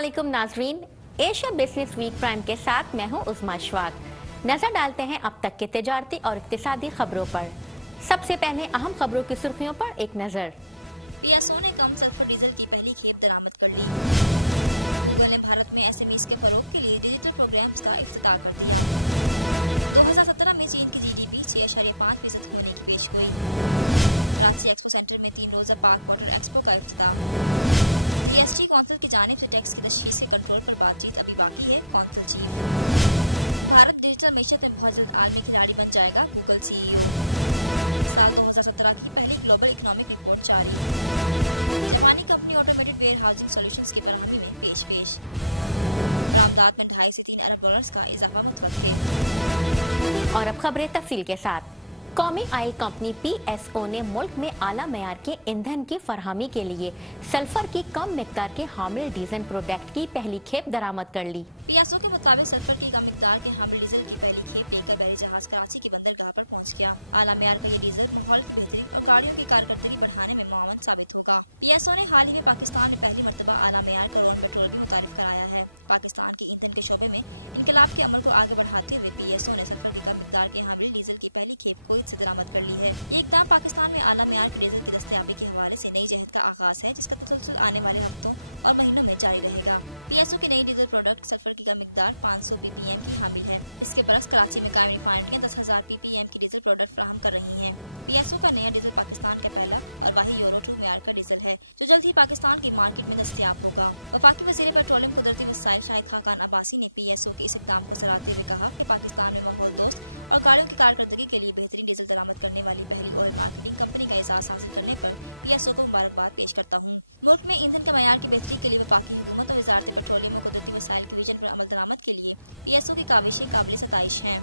अस्सलामुअलैकुम नाजरीन, Asia business week prime के साथ मैं हूं उस्मा अशफाक। नजर डालते हैं अब तक के तिजारती और इक्तिसादी खबरों पर। सबसे पहले अहम खबरों की सुर्खियों पर एक नजर। पीएसओ ने कम सल्फर डीजल की पहली खेप दरामद कर ली। गूगल ने भारत में एसएमईज के फरोग के लिए डिजिटल प्रोग्राम्स का इफ्तिताह कर दिया। 2017 में चीन की जीडीपी 6.5% होने की पेशगोई। कराची एक्सपो सेंटर में 3 रोज़ा पाक वाटर एक्सपो का इफ्तिताह। जीएसटी कौंसिल की जानिब से टैक्स की तशखीस के कंट्रोल पर बातचीत अभी बाकी है, कौंसिल चीफ। भारत डिजिटल मीशत में बहुत जल्द आलमी खिलाड़ी बन जाएगा, गूगल सीईओ। साल 2017 की पहली ग्लोबल इकोनॉमिक रिपोर्ट जारी। जापानी company automated warehousing solutions की फराहमी में पेश। बरामदात में 2.5 से 3 अरब डॉलर्स का इजाफा मुतवक्के। और अब खबरें तफसील के साथ। कौमी ऑयल कंपनी पीएसओ ने मुल्क में आला मयार के ईंधन की फरहमी के लिए सल्फर की कम मिकदार के हामिल डीजल प्रोडक्ट की पहली खेप दरामद कर ली। पीएसओ के मुताबिक सल्फर की कम मिकदार के हामिल डीजल की पहली खेप लेकर बहरी जहाज कराची की बंदरगाह पर पहुंच गया। आला मयार का ये डीजल माहौल की बेहतरी और गाड़ियों की कारकर्दगी बढ़ाने में मुआवन साबित होगा। पीएसओ ने हाल ही में पाकिस्तान में पहली मरतबा आला मयार करोन पेट्रोल भी मुतारिफ कराया है। पाकिस्तान की ईंधन के शोबे में इनकलाब के अमल को आगे बढ़ाते हुए पीएसओ ने सल्फर की कम मिकदार के हामिल डीजल की पहली खेप कुवैत से दरामद कर ली है। ये इकदाम पाकिस्तान में आला मयार के डीजल की दस्तयाबी के हवाले से नई जहद का आगाज है, जिसका तसलसल आने वाले हफ्तों और महीनों में जारी रहेगा। पीएसओ की नई डीजल प्रोडक्ट सल्फर की कम मिकदार 500 ppm की हामिल है। इसके बरक्स कराची में कायम रिफाइनरियां 10,000 ppm की डीजल प्रोडक्ट फराहम कर रही हैं। पीएसओ का नया डीजल पाकिस्तान का पहला और वाही यूरो 2 मेयार का डीजल है, जो जल्द ही पाकिस्तान की मार्केट में दस्तयाब होगा। वफाकी वज़ीर पेट्रोलियम कुदरती वसाइल शाहिद खाकान अब्बासी ने पीएसओ के इस इकदाम को सराहते हुए कहा कि पाकिस्तान में माहौल दोस्त और गाड़ियों की कारकर्दगी के लिए बेहतरीन डीजल दरामद करने वाली पहली ऑयल मार्केटिंग कंपनी का एजाज़ हासिल करने पर पीएसओ को मुबारकबाद पेश करता हूँ। मुल्क में ईंधन के मयार की बेहतरी के लिए वफाकी हुकूमत और वजारत पेट्रोलियम और कुदरती वसाइल के विजन पर अमल दरामद के लिए पीएसओ की काविशें काबिल सताइश हैं।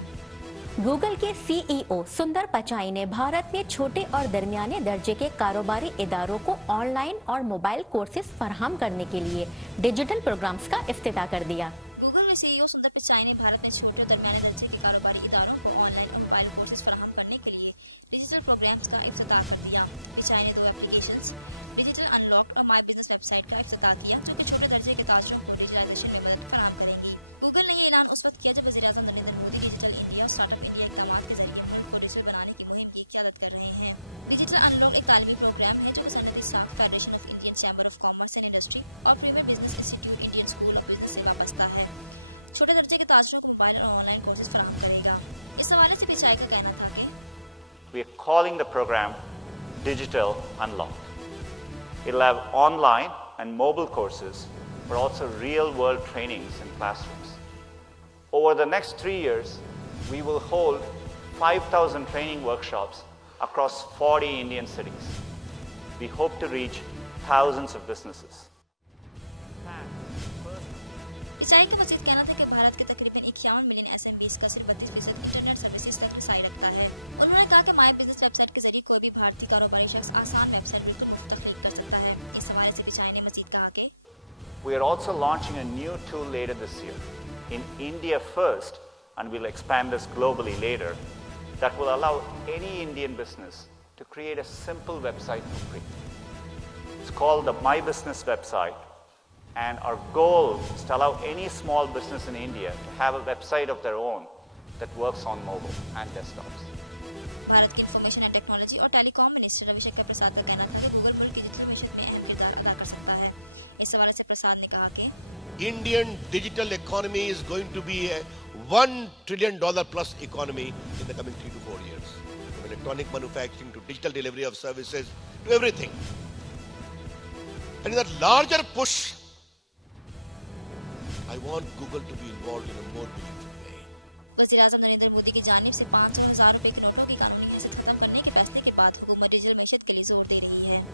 गूगल के सीईओ सुंदर पिचाई ने भारत में छोटे और दरमियाने दर्जे के कारोबारी इदारों को ऑनलाइन और मोबाइल कोर्सेज फराहम करने के लिए डिजिटल प्रोग्राम्स का इफ्तिताह कर दिया। गूगल के सीईओ सुंदर पिचाई ने भारत में छोटे और दरमियाने दर्जे के कारोबारी इदारों को ऑनलाइन और मोबाइल कोर्सेज फराहम करने के लिए डिजिटल प्रोग्राम्स का इफ्तिताह कर दिया। पिचाई ने 2 एप्लीकेशंस डिजिटल अनलॉक्ड और माई बिजनेस वेबसाइट का इफ्तिताह किया, जो कि छोटे दर्जे के ताजरों को डिजिटलाइजेशन में मदद फराहम करेंगी। गूगल ने ये ऐलान उस वक्त किया जब वज़ीर-ए-आज़म नरेंद्र मोदी डिजिटल इंडिया और स्टार्टअप इंडिया इक़दामात के जरिए मुल्क को डिजिटल बनाने की मुहिम की क़यादत कर रहे हैं। डिजिटल अनलॉक एक तालीमी प्रोग्राम है जो कि सनअती साख्त federation of Indian chamber of commerce and industry और premier business institute Indian school of business से वाबस्ता है। छोटे दर्जे के ताजरों को मोबाइल और ऑनलाइन कोर्सेज फराहम करेगा। इस हवाले से पिचाई का कहना था कि We are calling the program Digital Unlocked. It'll have online and mobile courses, but also real-world trainings in classrooms. Over the next 3 years, we will hold 5,000 training workshops across 40 Indian cities. We hope to reach thousands of businesses. Pichai का मज़ीद कहना था कि भारत के तकरीबन 51 million SMBs का सिर्फ 32% internet services तक रसाई रखता है। उन्होंने कहा कि माई बिजनेस वेबसाइट के जरिए कोई भी भारतीय कारोबारी शख्स आसान वेबसाइट बिल्कुल मुफ्त तख्लीक कर सकता है। इस हवाले से पिचाई ने मज़ीद कहा कि We are also launching a new tool later this year, in India first, and we'll expand this globally later, that will allow any Indian business to create a simple website for free. It's called the My Business website. And our goal is to allow any small business in India to have a website of their own that works on mobile and desktops. Bharat की information and technology और telecom minister Ravishankar प्रसाद का कहना था कि Google मुल्क की digital मीशत में अहम किरदार अदा कर सकता है। इस हवाले से प्रसाद ने कहा कि Indian digital economy is going to be a $1 trillion plus economy in the coming 3 to 4 years. From electronic manufacturing to digital delivery of services to everything. And in that larger push, I want Google to be involved in a more meaningful way. वज़ीर-ए-आज़म नरेंद्र मोदी की जानिब से 500 और 1000 रुपए के नोटों की कानूनी हैसियत खत्म करने के फैसले के बाद हुकूमत डिजिटल मीशत के लिए जोर दे रही है।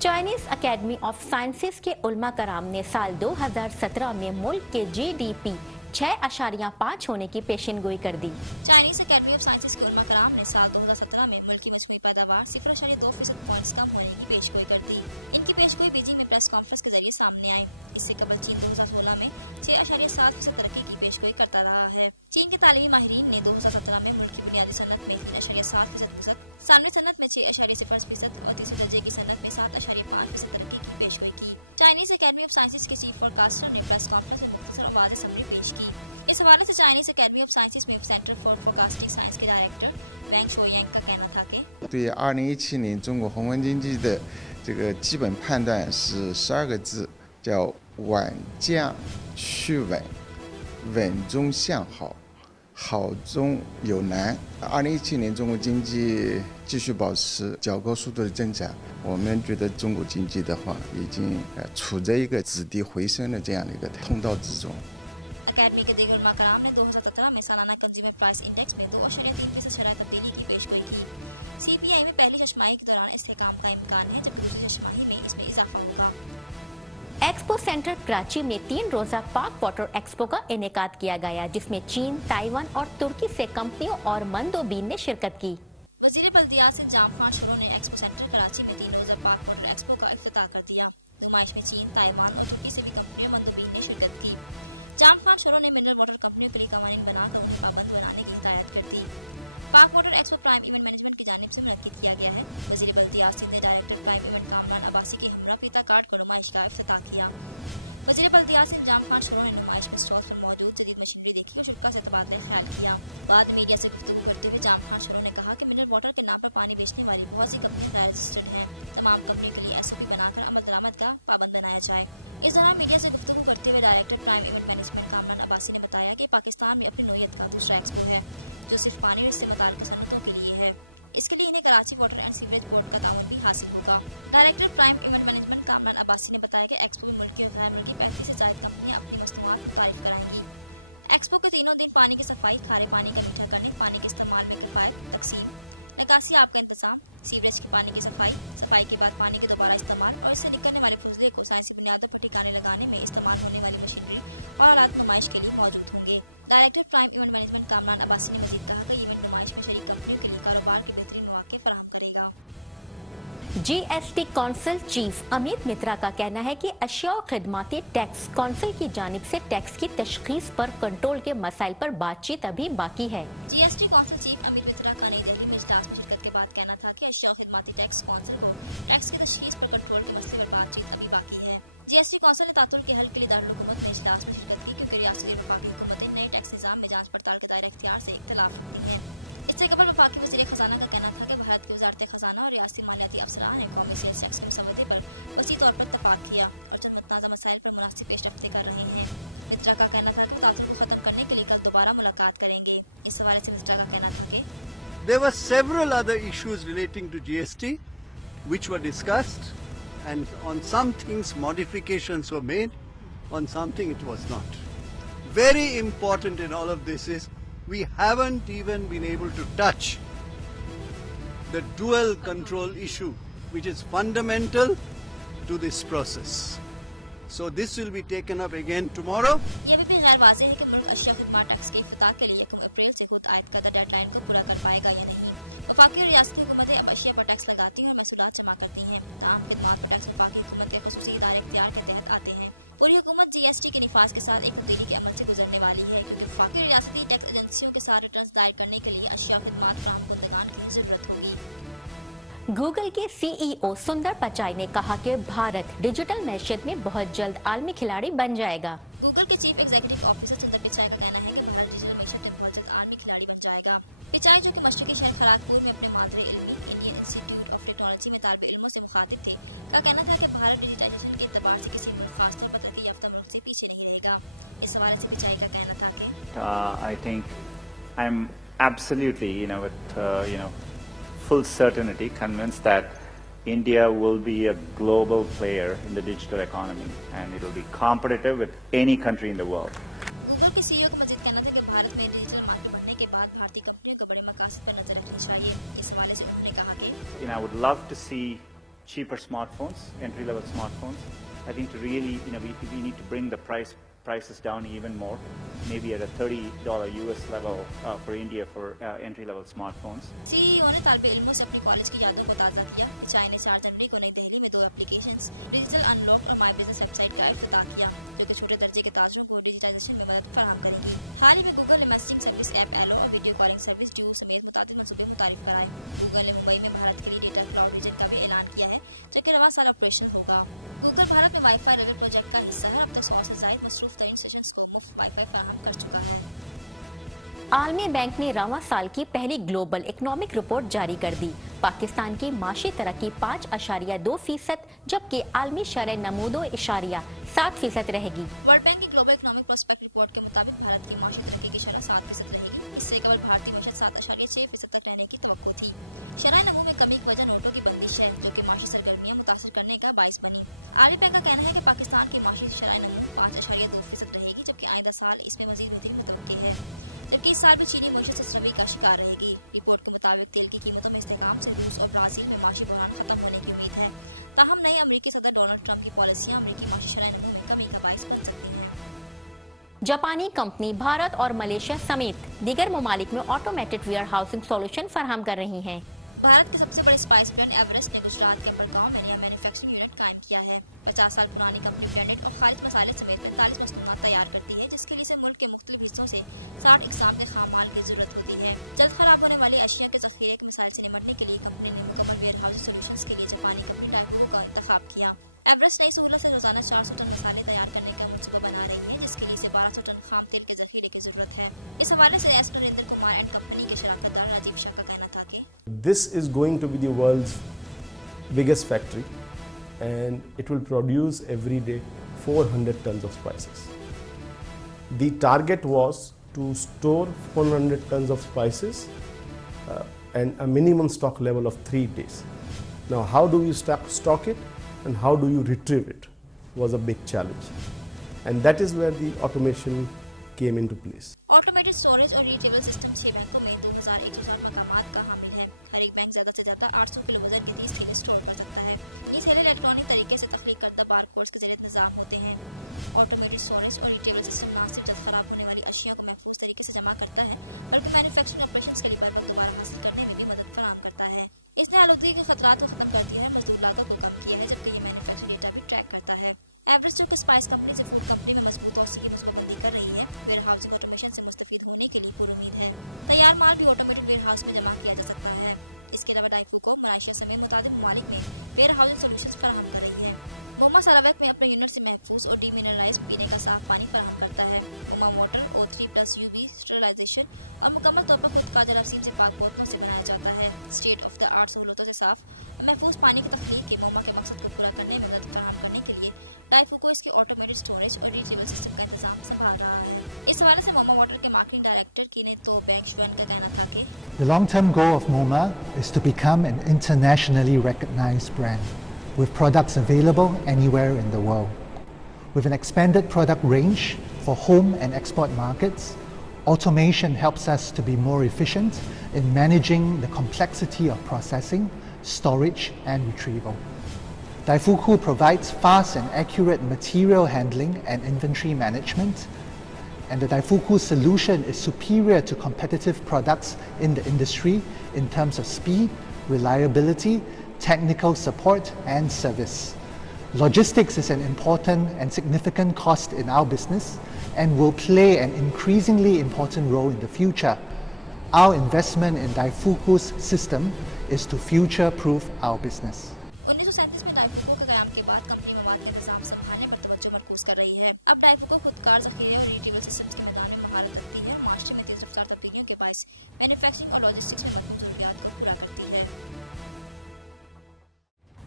चाइनीज अकेडमी ऑफ साइंसेज के उलमा कराम ने साल 2017 में मुल्क के GDP 6.5 होने की पेशिनगोई कर दी। चाइनीज अकेडमी ऑफ साइंसेज के उलमा कराम ने साल 2017 में मुल्क की मजमूई पैदावार 0.2% पॉइंट्स कम होने की पेशगोई कर दी। इनकी पेशगोई बीजिंग में प्रेस कॉन्फ्रेंस के जरिए सामने आई। اس سے قبل چین 2016 میں 6.7% ترقی کی پیشگوئی کرتا رہا ہے۔ چین کے تعلیمی ماہرین نے 2017 میں ملک کی بنیادی صنعت میں 3.7% وسعت، ثانوی صنعت میں 6.0% اور تیسرے درجے کی صنعت میں 7.5% ترقی کی پیشگوئی کی۔ چائنیز اکیڈمی آف سائنسز کے چیف فورکاسٹر نے پریس کانفرنس میں مختصر اور واضح سمری پیش کی۔ اس حوالے سے چائنیز اکیڈمی آف سائنسز میں سینٹر فار فورکاسٹنگ سائنس کے ڈائریکٹر وینگ شوینگ کا کہنا تھا کہ 对2017年中国宏观经济的这个基本判断是12个字，叫稳降趋稳，稳中向好，好中有难。2017年中国经济继续保持较高速度的增长，我们觉得中国经济的话已经处在一个止跌回升的这样的一个通道之中。 اکیڈمی کے دیگر علماء کرام نے 2017 میں سالانہ کنزیومر پرائس انڈیکس میں 2.3% شرح تبدیلی کی پیشگوئی کی۔ سی پی آئی میں پہلی ششماہی کے دوران استحکام کا امکان ہے، جبکہ دوسری ششماہی میں اس میں اضافہ ہوگا۔ ایکسپو سینٹر کراچی میں 3 روزہ پاک واٹر ایکسپو کا انعقاد کیا گیا، جس میں چین، تائیوان اور ترکی سے کمپنیوں اور مندوبین نے شرکت کی۔ وزیر بلدیات سندھ جام خان شروع نے ایکسپو سینٹر کراچی میں 3 روزہ پاک واٹر ایکسپو کا افتتاح کر دیا۔ نمائش میں چین، تائیوان اور ترکی سے بھی کمپنیوں اور مندوبین نے شرکت کی۔ جام خان شروع نے منرل واٹر کمپنیوں کے لیے قوانین بنا کر انہیں پابند بنانے کی ہدایت کر دی۔ پاک water expo prime event management کی جانب سے منعقد کیا گیا ہے۔ وزیر بلدیات سندھ نے director prime event Kamran Abbasi کے ہمراہ فیتا کارڈ کو نمائش کا افتتاح کیا۔ وزیر بلدیات سندھ جام خان شروع نے نمائش میں اسٹالز پر موجود جدید مشینری دیکھی اور شرکاء سے تبادلہ خیال کیا۔ بعد میں میڈیا سے گفتگو کرتے ہوئے جام خان شروع نے کہا کہ منرل واٹر کے نام پر پانی بیچنے والی بہت سی کمپنیاں غیر رجسٹرڈ ہیں، تمام کمپنیوں کے لیے SOP بنا کر عمل درآمد کا پابند بنایا جائے۔ اس دوران میڈیا سے گفتگو کرتے ہوئے director prime event management Kamran Abbasi نے بتایا کہ پاکستان میں اپنی نوعیت کا دوسرا ایکسپو ہے، جو صرف پانی اور اس سے متعلقہ صنعتوں کے لیے ہے۔ اس کے لیے انہیں Karachi water and sewerage board کا تعاون بھی حاصل ہوگا۔ Director prime event management Kamran Abbasi نے بتایا کہ ایکسپو میں ملکی اور غیر ملکی 35 سے زائد کمپنیاں اپنی مصنوعات متعارف کرائیں گی۔ ایکسپو کے تینوں دن پانی کی صفائی، کھارے پانی کا میٹھا کرنے، پانی کے استعمال میں کفایت، تقسیم، نکاسی آب کا انتظام، سیوریج کے پانی کی صفائی، صفائی کے بعد پانی کے دوبارہ استعمال اور اس سے نکلنے والے فضلے کو سائنسی بنیادوں پر ٹھکانے لگانے میں استعمال ہونے والی مشینری اور آلات نمائش کے لیے موجود ہوں گے۔ Director prime event management Kamran Abbasi نے مزید کہا کہ ایونٹ نمائش میں شریک کمپنیوں کے لیے کاروبار کے بہترین مواقع فراہم کرے گا۔ GST کونسل چیف امیت مترا کا کہنا ہے کہ اشیاء و خدمات ٹیکس کونسل کی جانب سے ٹیکس کی تشخیص پر کنٹرول کے مسائل پر بات چیت ابھی باقی ہے۔ GST کونسل چیف امیت مترا کا نئی دہلی میں اجلاس میں شرکت کے بعد کہنا تھا کہ اشیاء و خدماتی ٹیکس کونسل کو ٹیکس کی تشخیص پر کنٹرول کے مسئلے پر بات چیت ابھی باقی ہے۔ GST کونسل نے تعطل کے حل کے لیے دارالحکومت میں اجلاس میں شرکت کی، کیونکہ ریاستی اور وفاقی حکومتیں نئے ٹیکس نظام میں جانچ پڑتال کے دائرہ اختیار سے اختلاف رکھتی ہیں۔ اس سے قبل وفاقی وزیر خزانہ کا کہنا تھا کہ بھارت کی وزارت خزانہ اور ریاستی مالیاتی افسران نے قومی سیلز ٹیکس کے مسودے پر وسیع طور پر اتفاق کیا اور چند متنازع مسائل پر مناسب پیش رفتی کر رہے ہیں۔ مترا کا کہنا تھا کہ وہ تعطل کو ختم کرنے کے لیے کل دوبارہ ملاقات کریں گے۔ اس حوالے سے مترا کا کہنا تھا کہ There were several other issues relating to GST which were discussed, and on some things modifications were made, on something it was not. Very important in all of this is we haven't even been able to touch the dual control issue, which is fundamental to this process. So this will be taken up again tomorrow. یہ ابھی بھی غیر واضح ہے کہ ملک اشیاء خدمات tax کے افتتاح کے لیے 1 اپریل سے خود عائد کردہ ڈیڈ لائن کو پورا کر پائے گا یا نہیں۔ وفاقی اور ریاستی حکومتیں اب اشیاء پر ٹیکس لگاتی ہیں اور محصولات جمع کرتی ہیں، تاہم خدمات پر ٹیکس وفاقی حکومت کے خصوصی ادارے اختیار کے تحت آتے ہیں۔ پوری حکومت GST کے نفاذ کے ساتھ ایک تبدیلی کے عمل سے گزرنے والی ہے، کیونکہ وفاقی اور ریاستی ٹیکس ایجنسیوں کے ساتھ ریٹرنز دائر کرنے کے لیے اشیاء خدمات فراہم کنندگان کی ضرورت ہوگی۔ گوگل کے CEO سندر پچائی نے کہا کہ بھارت ڈیجیٹل معیشت میں بہت جلد عالمی کھلاڑی بن جائے گا۔ گوگل کے چیف ایگزیکٹو آفیسر سندر پچائی کا کہنا ہے کہ بھارت ڈیجیٹل معیشت میں بہت جلد عالمی کھلاڑی بن جائے گا۔ پچائی، جو کہ مشرقی شہر کھڑگپور میں اپنے مادر علمی انڈین انسٹیٹیوٹ آف ٹیکنالوجی میں طالب علموں سے مخاطب تھے، کا کہنا تھا کہ بھارت ڈیجیٹائزیشن کے اعتبار سے کسی ملک، خاص طور پر ترقی یافتہ ملک سے پیچھے نہیں رہے گا۔ اس حوالے سے پچائی کا کہنا تھا کہ I think I'm absolutely, with full certainty convinced that India will be a global player in the digital economy, and it will be competitive with any country in the world. Google کے CEO کا مزید کہنا تھا کہ بھارت میں digital market بڑھنے کے بعد بھارتی کمپنیوں کو بڑے مقاصد پر نظر رکھنی چاہیے۔ اس حوالے سے انہوں نے کہا کہ I would love to see cheaper smartphones, entry-level smartphones. I think to really, we need to bring the price prices down even more, maybe at a $30 US level for India for entry-level smartphones. CEO ने तालिब इल्मों से अपनी college की यादों को ताज़ा किया। पिचाई ने 4 जनवरी को नई दिल्ली में 2 एप्लीकेशंस डिजिटल अनलॉक और माई बिजनेस वेबसाइट का इफ्तिताह किया, जो कि छोटे दर्जे के ताजरों को डिजिटाइजेशन में मदद फराहम करेंगी। हाल ही में गूगल ने मैसेजिंग सर्विस ऐप एलो और वीडियो कॉलिंग सर्विस ड्यू समेत मुताबिक मंसूबे मुतारिफ कराए। गूगल ने मुंबई में भारत के लिए डेटा क्लाउड रीजन का भी ऐलान किया है, जो कि रवां साल ऑपरेशनल होगा। गूगल भारत में वाईफाई रेलवे प्रोजेक्ट का हिस्सा है और अब तक 100 से ज़ायद मसरूफ तरीन स्टेशंस को मुफ्त वाईफाई फराहम कर चुका है। आलमी बैंक ने रवां साल की पहली ग्लोबल इकोनॉमिक रिपोर्ट जारी कर दी। पाकिस्तान की माशी तरक्की 5.2%, जबकि आलमी शरह नमूदो इशारिया 7% रहेगी। वर्ल्ड बैंक की ग्लोबल इकोनॉमिक प्रोस्पेक्ट रिपोर्ट के मुताबिक भारत की माशी तरक्की की शरह 7% रहेगी। इससे कबल भारतीय मईशत 7.6% तक रहने की तवक्को थी। शरह नमू में कमी की वजह नोटों की बंदिश है, जो कि माशी सरगर्मियां मुतासर करने का बाइस बनी। आलमी बैंक का कहना है कि पाकिस्तान की माशी शरह नमू 5.2% रहेगी, जबकि आइंदा साल इसमें मजीद बेहतरी मुतवक्के है। जबकि इस साल भी चीनी मईशत सस्रवी का शिकार रहेगी। रिपोर्ट के मुताबिक तेल की कीमतों में इस्तेहकाम से रूस और ब्राज़ील में माशी बहरान खत्म होने की उम्मीद है। ताहम नए अमरीकी सदर डोनाल्ड ट्रंप की पॉलिसियां अमरीकी माशी शरह नमू में कमी का बाइस बन सकती हैं। जापानी कंपनी भारत और मलेशिया समेत दीगर ममालिक में ऑटोमेटेड वेयर हाउसिंग सोल्यूशन फराहम कर रही हैं। भारत के सबसे बड़े स्पाइस ब्रांड एवरेस्ट ने गुजरात के अंबरगांव में नया मैन्युफैक्चरिंग यूनिट कायम किया है। 50 साल पुरानी कंपनी ब्रांडेड और खालिद मसाले समेत 45 मसनूआत तैयार करती है, जिसके लिए इसे मुल्क के मुख्तलिफ हिस्सों से 60 इकसाम के खाम माल की जरूरत होती है। जल्द खराब होने वाली अशिया के जखीरे के मसाइल से निमटने के लिए कंपनी ने मुकम्मल वेयर हाउसिंग सोल्यूशंस के लिए जापानी कंपनी डाइफुगो का इंतखाब किया। एवरेस्ट नई सहूलत से रोजाना 400 टन मसाले तैयार करने का मनसूबा बना रही है, जिसके लिए इसे 1200 टन खाम तेल के जखीरे की जरूरत है। इस हवाले से S Narendra Kumar and company के शराकतदार राजीव शाह का कहना था कि This is going to be the world's biggest factory, and it will produce every day 400 tons of spices. The target was to store 400 tons of spices and a minimum stock level of 3 days. Now, how do you stock it and how do you retrieve it was a big challenge, and that is where the automation came into place. Automated storage और readable system 6 बैंकों में 2160 मकामात का हामिल है। हर एक bank ज़्यादा से ज़्यादा 800 kilo वजन के 30 थैले स्टोर कर सकता है। ये थैले इलेक्ट्रॉनिक तरीके से तख्लीक करदा बार कोड्स के जरिए निज़ाम होते हैं। ऑटोमेटेड स्टोरेज और रिटेबल सिस्टम न सिर्फ जल्द खराब होने वाली अशिया को महफूज तरीके से जमा करता है, बल्कि मैन्युफैक्चरिंग ऑपरेशंस के लिए बर वक्त दोबारा हासिल करने में भी मदद फराहम करता है। इसने आलूदगी के खतरात को ख़त्म कर दिया है, मजदूर लागत को कम किया है, जबकि ये मैन्युफैक्चरिंग डेटा भी ट्रैक करता है। एवरेस्ट जो कि स्पाइस कंपनी से फूड कंपनी में मजबूत तौसी की मनसूबाबंदी कर रही है, वेयर हाउसिंग ऑटोमेशन से मुस्तफीद होने के लिए पूरी उम्मीद है। तैयार माल भी ऑटोमेटेड वेयर हाउस में जमा किया जा सकता है। इसके अलावा डाइफुको मलेशिया समेत मुतादिद ममालिक में वेयर हाउसिंग सोल्यूशंस फराहम कर रही है। मोमा सरावक में अपने यूनिट से महफूज और डीमिनरलाइज पीने का साफ पानी फराहम करता है। मोमा वाटर O3+ UV स्टरलाइजेशन और मुकम्मल तौर पर खुद का जरासीम से पाक बोतलों से बनाया जाता है। स्टेट ऑफ द आर्ट सहूलतों से साफ और महफूज पानी की तख्लीक के मोमा के मकसद को पूरा करने में मदद फराहम करने के लिए डाइफुको इसके ऑटोमेटेड स्टोरेज और रिट्रीवल सिस्टम का इंतजाम संभाल रहा है। इस हवाले से मोमा वाटर के मार्केटिंग डायरेक्टर कीने तो बैंक शुआन का कहना था कि The long-term goal of MoMA is to become an internationally recognized brand, with products available anywhere in the world. With an expanded product range for home and export markets, automation helps us to be more efficient in managing the complexity of processing, storage, and retrieval. Daifuku provides fast and accurate material handling and inventory management, and the Daifuku solution is superior to competitive products in the industry in terms of speed, reliability, technical support, and service. Logistics is an important and significant cost in our business and will play an increasingly important role in the future. Our investment in Daifuku's system is to future-proof our business. 1937 में डाइफुको के क़याम के बाद company मवाद का इंतजाम संभालने पर तवज्जो मरकूज कर रही है। अब डाइफुको खुदकार ज़ख़ीरे और रिटेबल सिस्टम्स के मैदान में महारत रखती है और माशरे में तेज़ रफ्तार तब्दीलियों के बायस मैन्युफैक्चरिंग और लॉजिस्टिक्स में मतनू ज़रूरियात को पूरा करती है।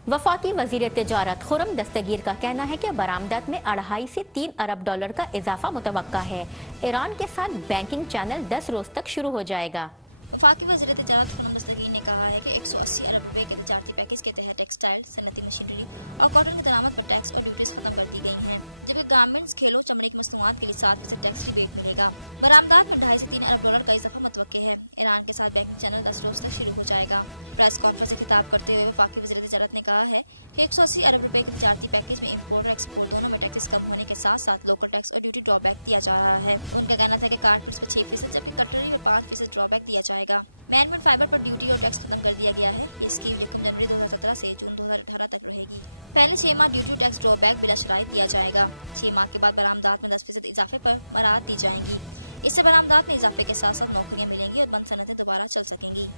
वफाकी वज़ीर तिजारत खुरम दस्तगीर का कहना है कि बरामदात में 2.5 से 3 अरब डॉलर का इजाफा मुतवक्का है। ईरान के साथ बैंकिंग चैनल 10 रोज तक शुरू हो जाएगा। वफाकी वज़ीर तिजारत खुर्रम दस्तगीर ने कहा है कि 180 अरब रुपए के तजारती पैकेज के तहत टेक्सटाइल, सनती मशीनरी और कॉटन की दरामद पर टैक्स और ड्यूटीज खत्म कर दी गई हैं, जबकि गारमेंट्स, खेलों, चमड़े की मसनूआत के लिए 7% टैक्स रिबेट मिलेगा। बरामदात में 2.5 से 3 अरब डॉलर का इजाफा मुतवक्के है। ईरान के साथ बैंकिंग चैनल 10 रोज तक शुरू हो जाएगा। प्रेस कॉन्फ्रेंस से खिताब करते हुए वफाकी वज़ीर तिजारत ने कहा है कि 180 अरब रुपए के तजारती पैकेज में इम्पोर्ट और एक्सपोर्ट दोनों में टैक्सेस कम होने के साथ साथ लोकल टैक्स और ड्यूटी ड्रॉबैक दिया जा रहा है। उनका कहना था कि कारपेट्स पर 6% जबकि कटलरी पर 5% ड्रॉबैक दिया जाएगा। मैनमेड फाइबर पर ड्यूटी और टैक्स खत्म कर दिया गया है। ये स्कीम 1 जनवरी 2017 से जून 2018 तक रहेगी। पहले 6 माह ड्यूटी और टैक्स ड्रॉबैक बिला शराइत दिया जाएगा। 6 माह के बाद बरामदात में 10% इजाफे पर मराहत दी जाएंगी। इससे बरामदात में इजाफे के साथ साथ नौकरियां मिलेंगी और बंद सनतें दोबारा चल सकेंगी।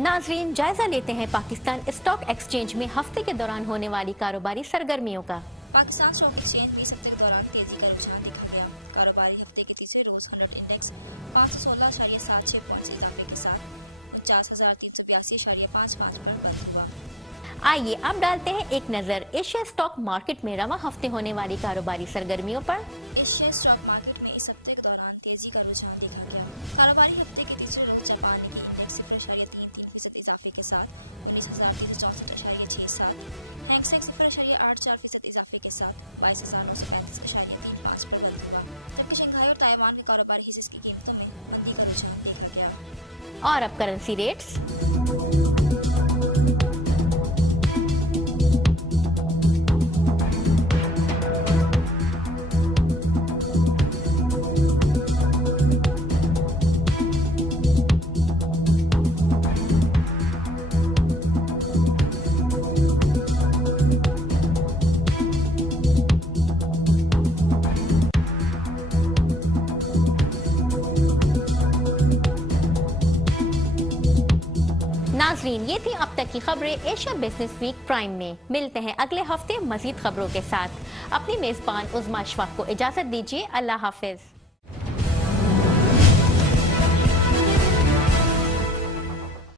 नाजरीन, जायजा लेते हैं पाकिस्तान स्टॉक एक्सचेंज में हफ्ते के दौरान होने वाली कारोबारी सरगर्मियों का। पाकिस्तान स्टॉक एक्सचेंज में इस हफ्ते के दौरान तेजी का रुझान देखा गया। कारोबारी हफ्ते के तीसरे रोज 100 इंडेक्स 516.76 पॉइंट्स इजाफे के साथ 49,382.55 पर बंद हुआ। आइए अब डालते हैं एक नजर एशिया स्टॉक मार्केट में रवा हफ्ते होने वाली कारोबारी सरगर्मियों पर। एशिया स्टॉक मार्केट में इस हफ्ते के दौरान तेजी का रुझान देखा गया। कारोबारी हफ्ते के तीसरे रोज जापान निक्की इंडेक्स 0.33% इजाफे के साथ 19,364.67, हैंगसेंग 0.84% इजाफे के साथ 22,935.35 पर बंद हुआ, जबकि शंघाई और ताइवान के कारोबारी हिस्से की कीमतों में मंदी का रुझान देखा गया। और अब करेंसी रेट्स। नाजरीन, ये थी अब तक की खबरें एशिया बिजनेस वीक प्राइम में। मिलते हैं अगले हफ्ते मजीद खबरों के साथ। अपनी मेजबान उज़मा अशफाक को इजाजत दीजिए। अल्लाह हाफिज।